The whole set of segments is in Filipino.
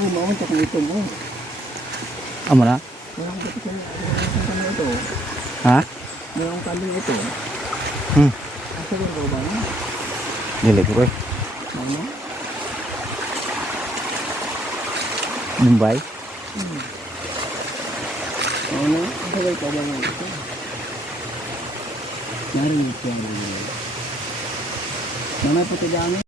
Mau cakap itu mau. Amo na? Merong kali itu. Ha? Merong kali itu. Asa ko ba ba? Dili ko eh. Ano? Mumbai. Ano? Asa ko ba ito? Narinig ko na. Mana pa dami?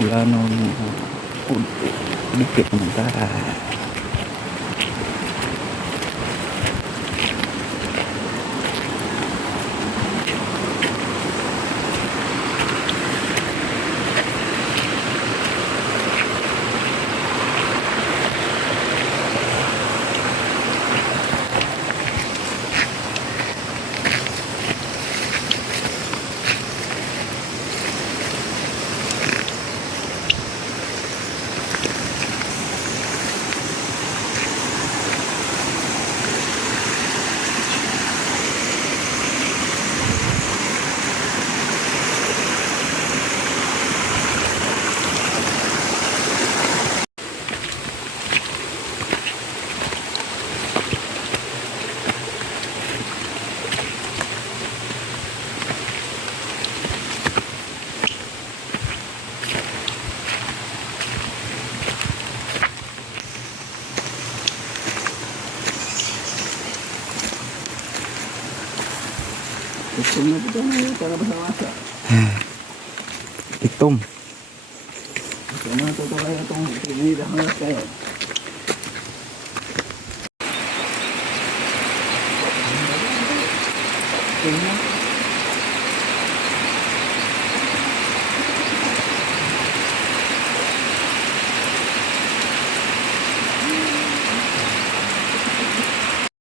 Ulan bukit sementara. Itom na po na para basa-basa. Itom. Ito na ito kaya itong pinila hangat kayo. Ito na.